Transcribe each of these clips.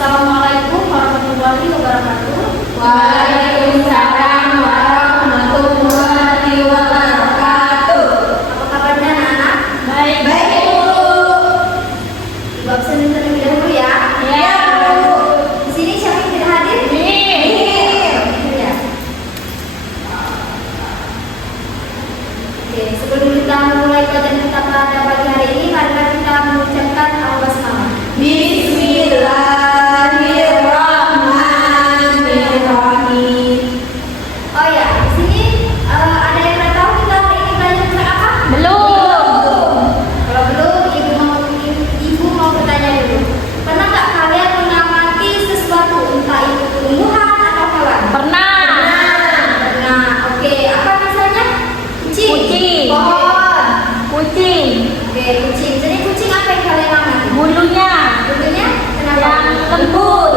Assalamualaikum warahmatullahi wabarakatuh. Waalaikumsalam warahmatullahi wabarakatuh. Apa kabarnya anak-anak? Baik. Baik, Bu. Ibu absen terlebih dahulu ya. Ya, Bu. Di sini siapa yang tidak hadir? Ya. Oke, sebelum kita memulai pelajaran kita pada pagi hari ini, marilah kita mengucapkan al-basmalah. Bismillahirrahmanirrahim. Oh ya, di sini ada yang pernah tahu kita hari ini belajar tentang apa? Belum. Kalau belum, ibu mau bertanya dulu. Pernah nggak kalian mengamati sesuatu, entah itu tumbuhan atau hewan? Pernah. Pernah. Oke, apa misalnya? Kucing. Pohon. Kucing. Oke, kucing. Jadi kucing apa yang kalian amati? Bulunya Dulunya kenapa? yang lembut.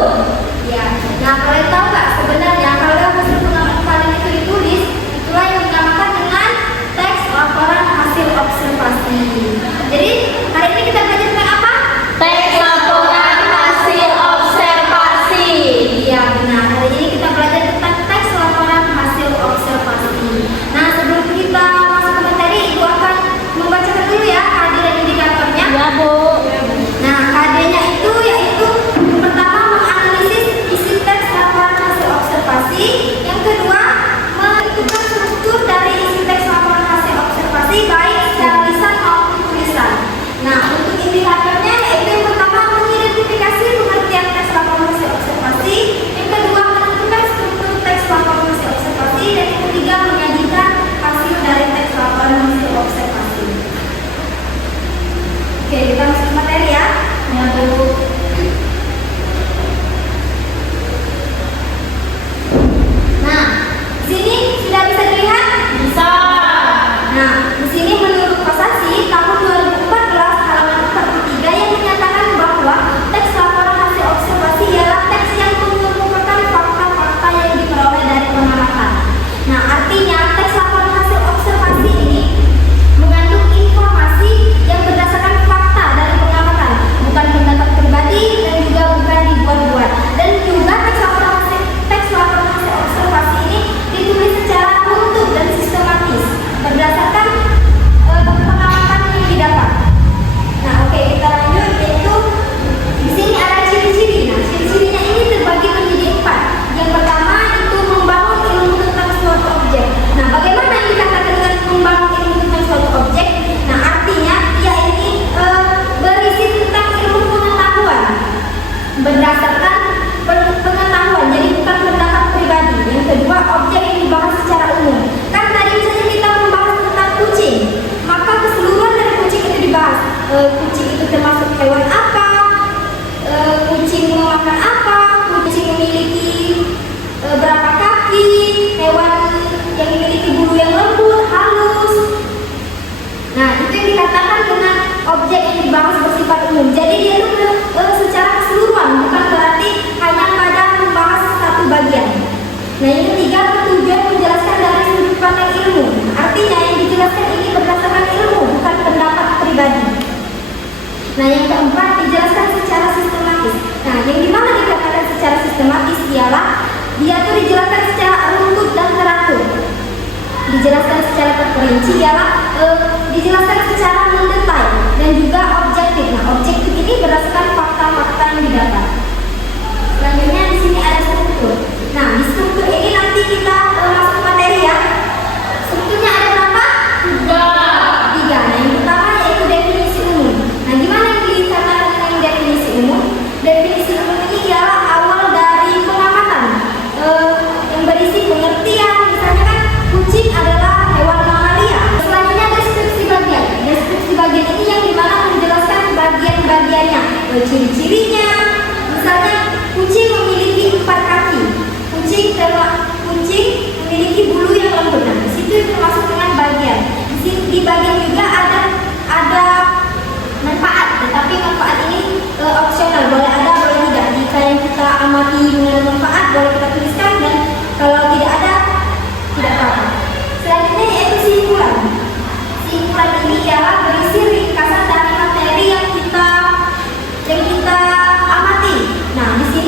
Ya. Nah, kalian tahu nggak sebenarnya kalau hasil pengamatan kalian itu ditulis, itulah yang dinamakan dengan teks laporan hasil observasi. Jadi hari ini kita belajar tentang apa? Teks laporan hasil observasi. Iya, benar. Hari ini kita belajar tentang teks laporan hasil observasi. Nah, sebelum kita masuk ke materi, Ibu akan membacakan dulu ya kehadiran indikatornya. Ya, Bu. Nah, KD-nya itu yaitu yang pertama menganalisis isi teks laporan hasil observasi, yang kedua menentukan struktur dari isi teks laporan hasil observasi baik secara lisan maupun tulisan. Nah, untuk indikatornya yaitu yang pertama mengidentifikasi pengertian teks laporan hasil observasi, yang kedua menentukan struktur teks laporan hasil observasi, dan yang ketiga menyajikan hasil dari teks laporan hasil observasi. Oke, kita masuk ke materi ya. Ya, Bu. Nah, di sini sudah bisa dilihat? Bisa. Nah, di sini menurut Kasasi tahun 2014 halaman 43 yang menyatakan bahwa teks laporan hasil observasi ialah teks yang mengemukakan fakta-fakta yang diperoleh dari pengamatan. Nah, artinya teks laporan hasil observasi ini mengandung informasi yang berdasarkan fakta dari pengamatan, bukan pendapat pribadi dan juga bukan dibuat-buat. Dan juga teks laporan hasil observasi ini ditulis secara runtut dan sistematis berdasarkan pengamatan yang didapat. Nah, oke, kita lanjut, yaitu di sini ada ciri-ciri. Nah, ciri-cirinya ini terbagi menjadi 4. Yang pertama itu membangun ilmu tentang suatu objek. Nah, bagaimana yang dikatakan dengan membangun ilmu tentang suatu objek? Nah, artinya ia ini berisi tentang ilmu pengetahuan berdasarkan pengetahuan, jadi bukan pendapat pribadi. Yang kedua, objek yang dibahas secara umum. Kan tadi misalnya kita membahas tentang kucing, maka keseluruhan dari kucing itu dibahas. Kucing itu termasuk hewan apa, kucing memakan apa, kucing memiliki berapa kaki, hewan yang memiliki bulu yang lembut, halus. Nah, itu yang dikatakan dengan objek yang dibahas bersifat umum. Jadi dia itu secara keseluruhan, bukan berarti hanya pada membahas satu bagian. Nah, yang ketiga, bertujuan menjelaskan dari sudut pandang ilmu. Artinya yang dijelaskan ini berdasarkan ilmu, bukan pendapat pribadi. Nah, yang keempat, dijelaskan secara sistematis. Nah, yang dimana dikatakan secara sistematis ialah dia itu dijelaskan secara runtut dan teratur. Dijelaskan secara terperinci ialah dijelaskan secara mendetail dan juga objektif. Nah, objektif ini berdasarkan fakta-fakta yang didapat. Selanjutnya di sini ada struktur. Nah, di struktur ini nanti kita masuk materi ya. Strukturnya ada berapa? 3. Nah, yang pertama yaitu definisi umum. Nah, gimana yang dikatakan dengan definisi umum? Definisi umum ini ialah awal dari pengamatan yang berisi pengertian. Misalnya kan kucing adalah hewan mamalia. Selanjutnya deskripsi bagian. Deskripsi bagian ini yang dimana menjelaskan bagian-bagiannya, ciri-cirinya. Misalnya kucing memiliki 4 kaki. Kucing memiliki bulu yang lembut. Nah, di situ termasuk dengan bagian. Di bagian juga ada manfaat, tetapi manfaat ini opsional, boleh ada, boleh tidak. Jika yang kita amati dengan manfaat boleh kita tuliskan, dan kalau tidak ada tidak apa-apa. Selanjutnya yaitu simpulan. Simpulan ini ialah berisi ringkasan dari materi yang kita amati. Nah, di sini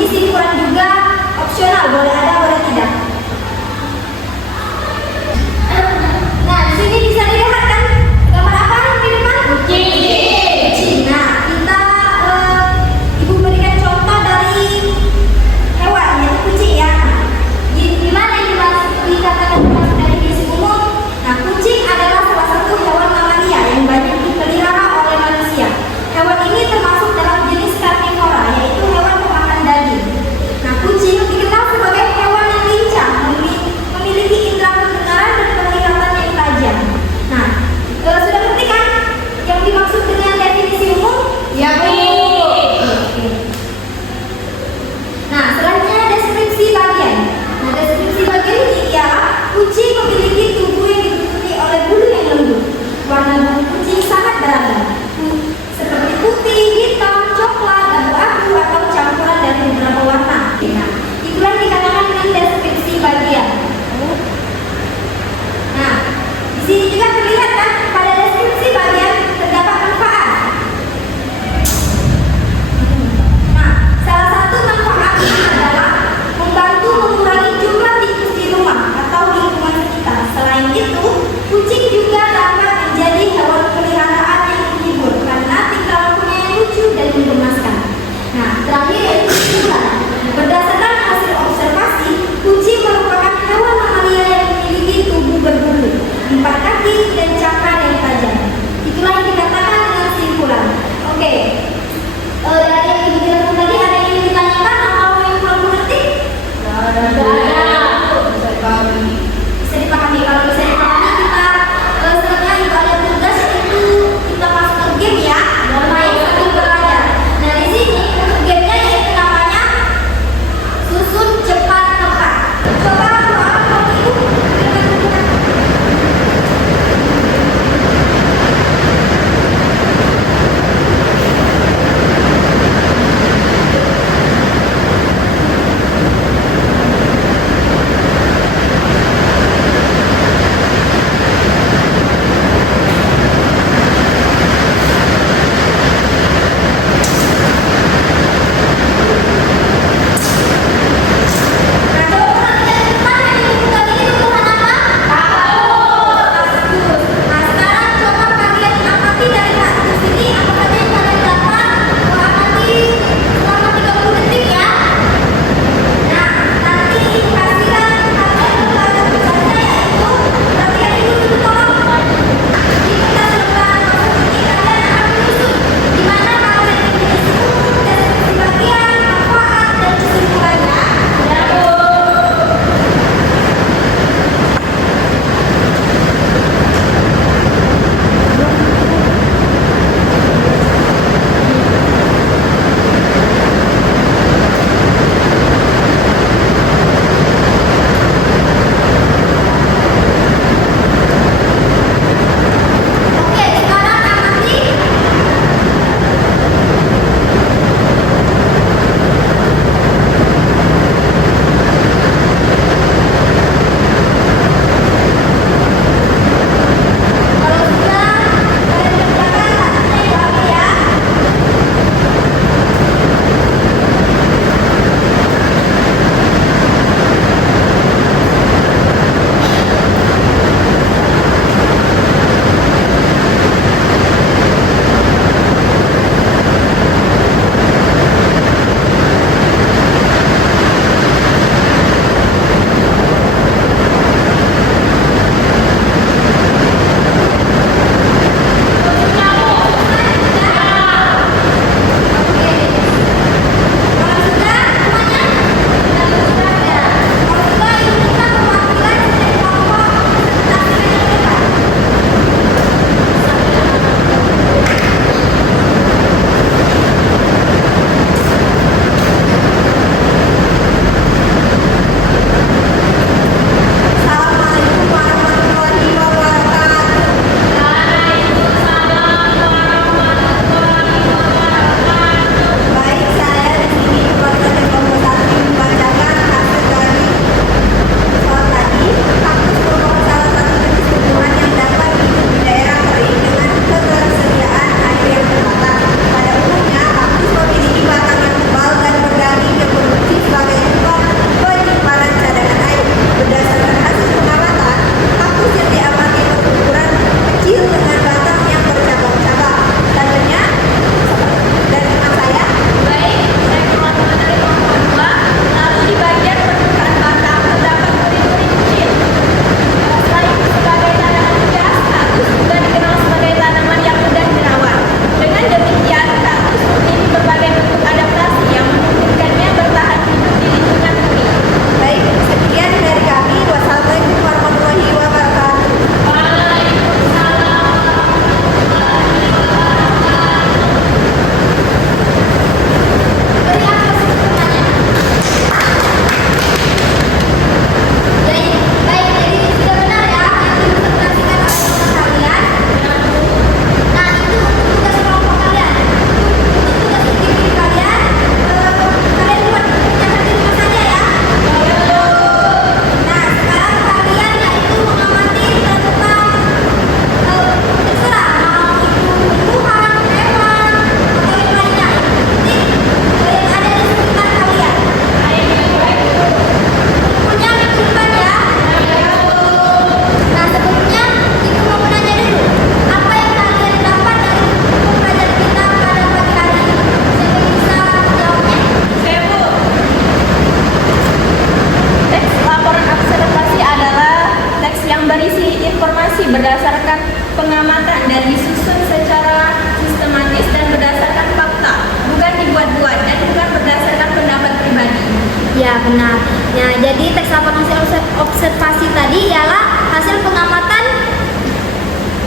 Iya, benar. Ya, jadi teks laporan hasil observasi tadi ialah hasil pengamatan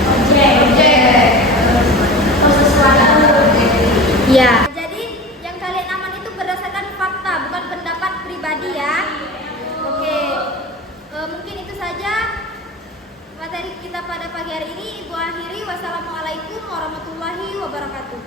objek sesuatu. Ya. Jadi yang kalian aman itu berdasarkan fakta, bukan pendapat pribadi ya. Oke. Mungkin itu saja materi kita pada pagi hari ini. Ibu akhiri. Wassalamualaikum warahmatullahi wabarakatuh.